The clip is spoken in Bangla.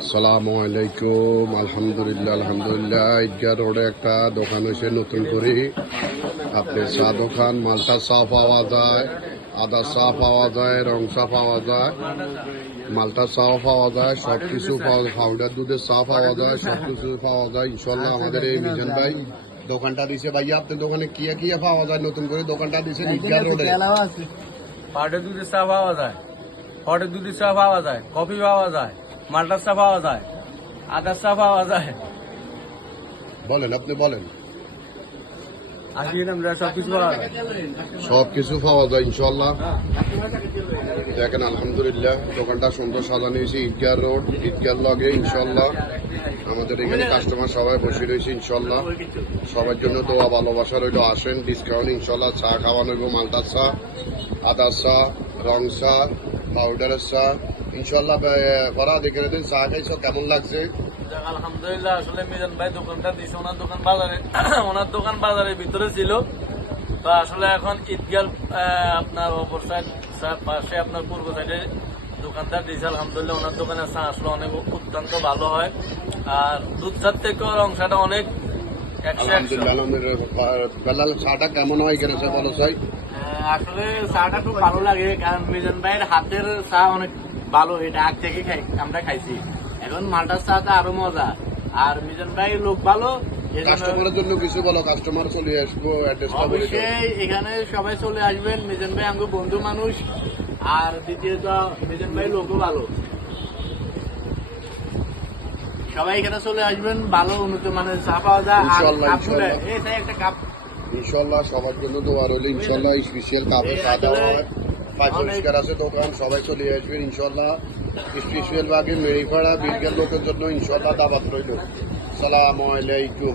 আসসালামু আলাইকুম। আলহামদুলিল্লাহ ঈদগাহ রোডে একটা দোকান হয়েছে নতুন করে। আপনার চা দোকান, মালটা চা পাওয়া যায়, আদা চা পাওয়া যায়, রং চা পাওয়া যায়, মালটা চাও পাওয়া যায়, সবকিছু পাওয়া যায়, পাউডার দুধের চা পাওয়া যায়, সবকিছু পাওয়া যায় ইনশাল্লাহ। আমাদের এই মিজান ভাই দোকানটা দিছে। ভাইয়া আপনার দোকানে কিয়া কিয়া পাওয়া যায়? নতুন করে দোকানটা দিছে ঈদগাহ রোডে। পাউডার দুধের চা পাওয়া যায়, হটের দুধের চা পাওয়া যায়, কফি পাওয়া যায়, মাল্টার চা পাওয়া যায়, আদার চা পাওয়া যায়। বলেন, আপনি বলেন। আসিয়ে আমরা সবকিছু পাওয়া যায়, সবকিছু পাওয়া যায় ইনশাল্লাহ। দেখেন আলহামদুলিল্লাহ দোকানটা সুন্দর সাজানো হয়েছে। ঈদগাহ রোড, ঈদগাহ লগে ইনশাল্লাহ। আমাদের এখানে কাস্টমার সবাই বসে রয়েছে ইনশাল্লাহ। সবার জন্য দোয়া ভালোবাসা রইল। আসেন, ডিসকাউন্ট ইনশাল্লাহ। চা খাওয়ানো হইব, মালটার চা, আদার চা, রং চা, পাউডারের চা ইনশাল্লাহ। করা দেখে দিন চা খাইছো, কেমন লাগছে? আলহামদুলিল্লাহ। আসলে মিজান ভাই দোকানটা দিছে, ওনার দোকান বাজারে, ওনার দোকান বাজারের ভিতরে ছিল। তো আসলে এখন ঈদগাহ আপনার অপর সাইড পাশে আপনার পূর্ব সাইডে দোকানদার দিয়েছে। আলহামদুলিল্লাহ ওনার দোকানের চা আসলে অনেক অত্যন্ত ভালো হয়। আর দুধ চার থেকেও রংসাটা অনেক আলহামদুলিল্লাহ। চাটা কেমন হয় এখানে বলো চাই? আসলে চাটা খুব ভালো লাগে, কারণ মিজান ভাইয়ের হাতের চা অনেক ভালো। এটা আগ থেকে আমরা খাইছি। এখন মালটার চাটা আরো মজা। আর মিজান ভাইয়ের লোক ভালো। কাস্টমারের জন্য কিছু বলো, কাস্টমার চলে আসবো। অবশ্যই এখানে সবাই চলে আসবেন। মিজান ভাই আমাকে বন্ধু মানুষ। আর দ্বিতীয়ত মিজান ভাই লোকও ভালো। সবাই এখানে চলে আসবেন। ভালো উন্নত মানের চা পাওয়া যায়। একটা কাপ ইনশাল্লাহ সবার জন্য দোয়া রইল ইনশাল্লাহ। স্পেশাল কাপে চা দেওয়া হয়, পরিষ্কার আছে দোকান। সবাই চলে আসবেন ইনশাল্লাহ। স্পেশাল ভাগে মেরিপাড়া বীরগের লোকের জন্য ইনশাল্লাহ দাওয়াত রইল। আসসালামু আলাইকুম।